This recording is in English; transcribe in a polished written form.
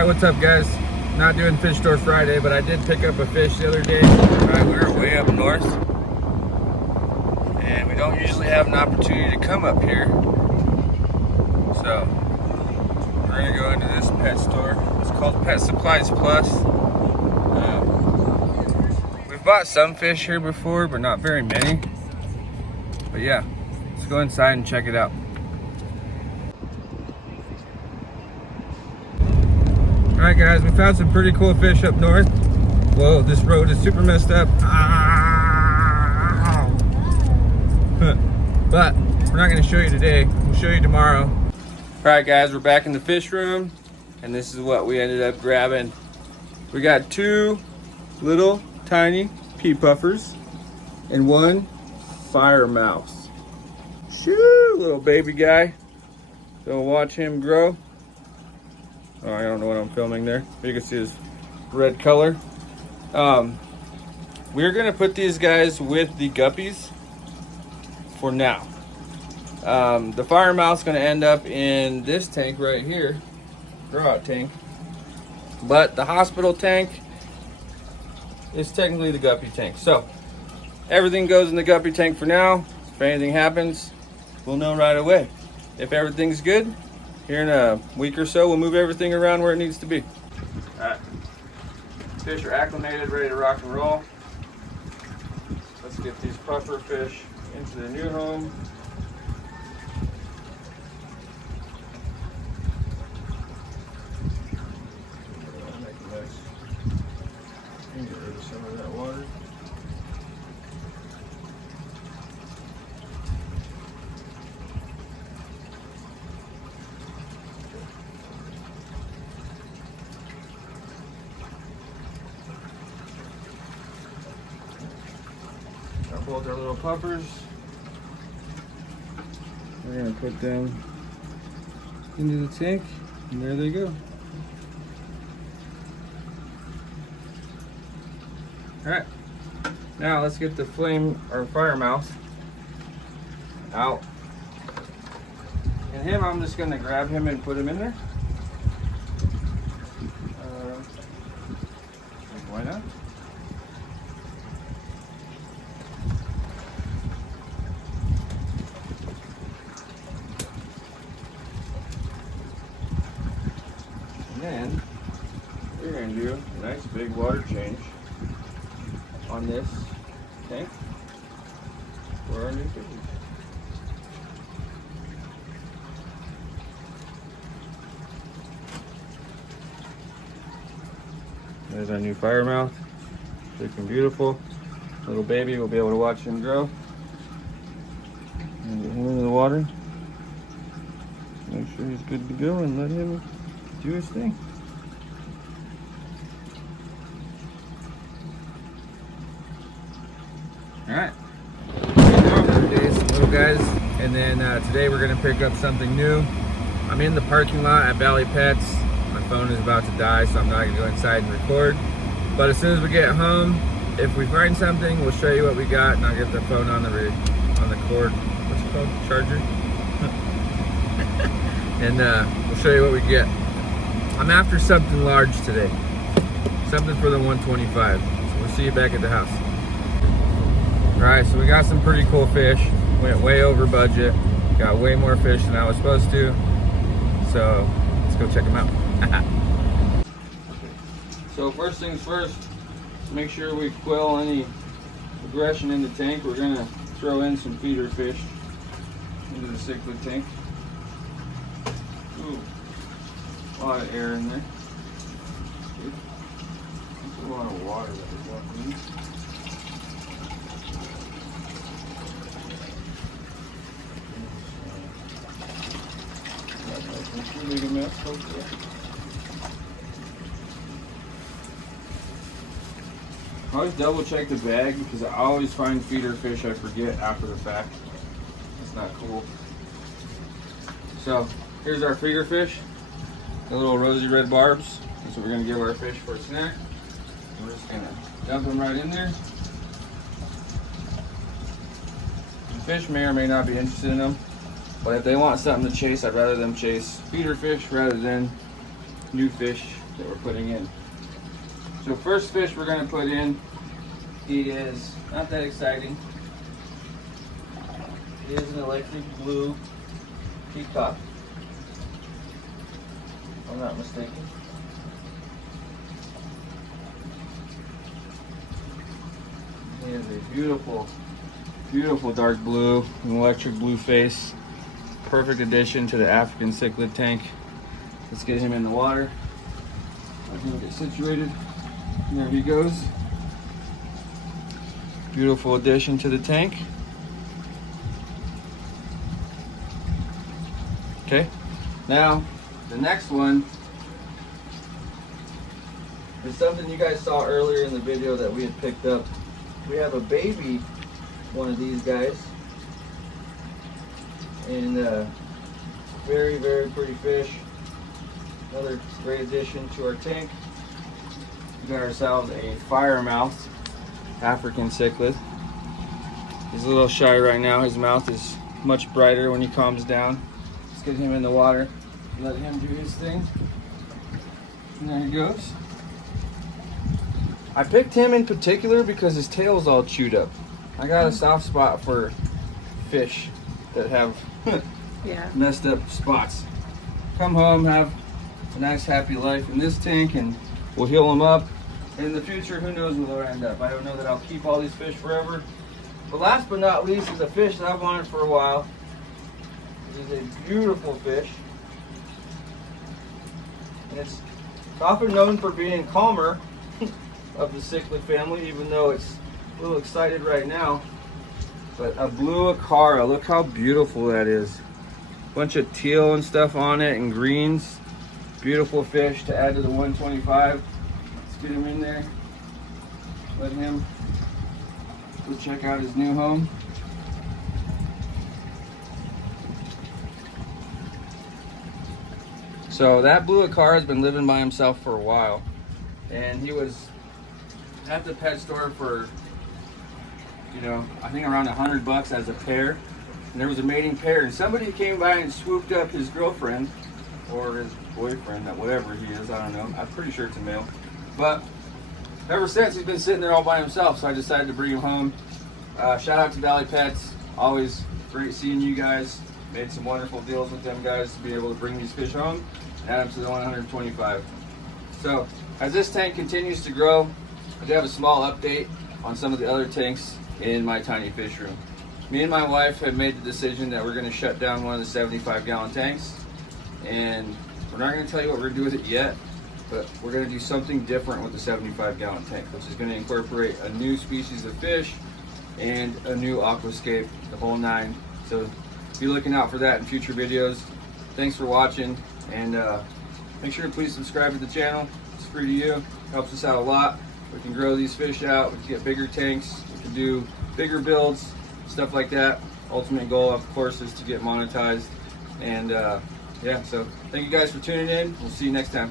Alright, what's up guys? Not doing Fish Store Friday, but I did pick up a fish the other day. Alright, we're way up north. And we don't usually have an opportunity to come up here. So, we're gonna go into this pet store. It's called Pet Supplies Plus. We've bought some fish here before, but not very many. But yeah, let's go inside and check it out. Alright guys, we found some pretty cool fish up north. Whoa, this road is super messed up. But we're not going to show you today. We'll show you tomorrow. Alright guys, we're back in the fish room. And this is what we ended up grabbing. We got two little tiny pea puffers and one fire mouse. Shoo, little baby guy. So watch him grow. Oh, I don't know what I'm filming there. But you can see his red color. We're gonna put these guys with the guppies for now. The fire mouse gonna end up in this tank right here, grow out tank. But the hospital tank is technically the guppy tank. So everything goes in the guppy tank for now. If anything happens, we'll know right away. If everything's good, here in a week or so, we'll move everything around where it needs to be. All right, fish are acclimated, ready to rock and roll. Let's get these puffer fish into their new home. Get rid of some of that water. Got both our little puffers. We're gonna put them into the tank, and there they go. All right, now let's get the flame or fire mouse out. And him, I'm just gonna grab him and put him in there. Why not? And then we're gonna do a nice big water change on this tank for our new fish. There's our new fire mouth, looking beautiful. Little baby, we'll be able to watch him grow. And get him into the water. Make sure he's good to go and let him do his thing. Alright, little guys, and then today we're going to pick up something new. I'm in the parking lot at Valley Pets. My phone is about to die, so I'm not going to go inside and record. But as soon as we get home, if we find something, we'll show you what we got, and I'll get the phone on the cord. What's it called? Charger? And we'll show you what we get. I'm after something large today. Something for the 125. So we'll see you back at the house. Alright, so we got some pretty cool fish. Went way over budget. Got way more fish than I was supposed to. So let's go check them out. So first things first, make sure we quell any aggression in the tank. We're gonna throw in some feeder fish into the cichlid tank. Ooh, a lot of air in there. That's a lot of water that we're dropping in. Big a mess, hopefully. I always double check the bag because I always find feeder fish I forget after the fact. It's not cool. So here's our feeder fish, the little rosy red barbs. That's what we're gonna give our fish for a snack. We're just gonna dump them right in there. The fish may or may not be interested in them. But if they want something to chase, I'd rather them chase feeder fish rather than new fish that we're putting in. So first fish we're going to put in, he is not that exciting. He is an electric blue peacock, if I'm not mistaken. He has a beautiful, beautiful dark blue, an electric blue face. Perfect addition to the African cichlid tank. Let's get him in the water. Let him get situated. And there he goes. Beautiful addition to the tank. Okay, now the next one is something you guys saw earlier in the video that we had picked up. We have a baby one of these guys, and very, very pretty fish. Another great addition to our tank. We got ourselves a firemouth African cichlid. He's a little shy right now. His mouth is much brighter when he calms down. Let's get him in the water, let him do his thing. And there he goes. I picked him in particular because his tail's all chewed up. I got a soft spot for fish that have messed up spots. Come home, have a nice happy life in this tank, and we'll heal them up. In the future, who knows where they'll end up. I don't know that I'll keep all these fish forever. But last but not least is a fish that I've wanted for a while. This is a beautiful fish. And it's often known for being calmer of the cichlid family, even though it's a little excited right now. But a blue acara, look how beautiful that is. Bunch of teal and stuff on it and greens. Beautiful fish to add to the 125. Let's get him in there. Let him go check out his new home. So that blue acara has been living by himself for a while, and he was at the pet store for, you know, I think around $100 as a pair, and there was a mating pair, and somebody came by and swooped up his girlfriend or his boyfriend, whatever he is, I don't know. I'm pretty sure it's a male, but ever since he's been sitting there all by himself, so I decided to bring him home. Shout out to Valley Pets, always great seeing you guys. Made some wonderful deals with them guys to be able to bring these fish home and add them to the 125. So as this tank continues to grow, I do have a small update on some of the other tanks in my tiny fish room. Me and my wife have made the decision that we're going to shut down one of the 75-gallon tanks, and we're not going to tell you what we're going to do with it yet, but we're going to do something different with the 75-gallon tank, which is going to incorporate a new species of fish and a new aquascape, the whole nine. So be looking out for that in future videos. Thanks for watching, and make sure to please subscribe to the channel. It's free to you, helps us out a lot. We can grow these fish out, we can get bigger tanks, we can do bigger builds, stuff like that. Ultimate goal, of course, is to get monetized. And yeah, so thank you guys for tuning in. We'll see you next time.